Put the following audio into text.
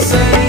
say.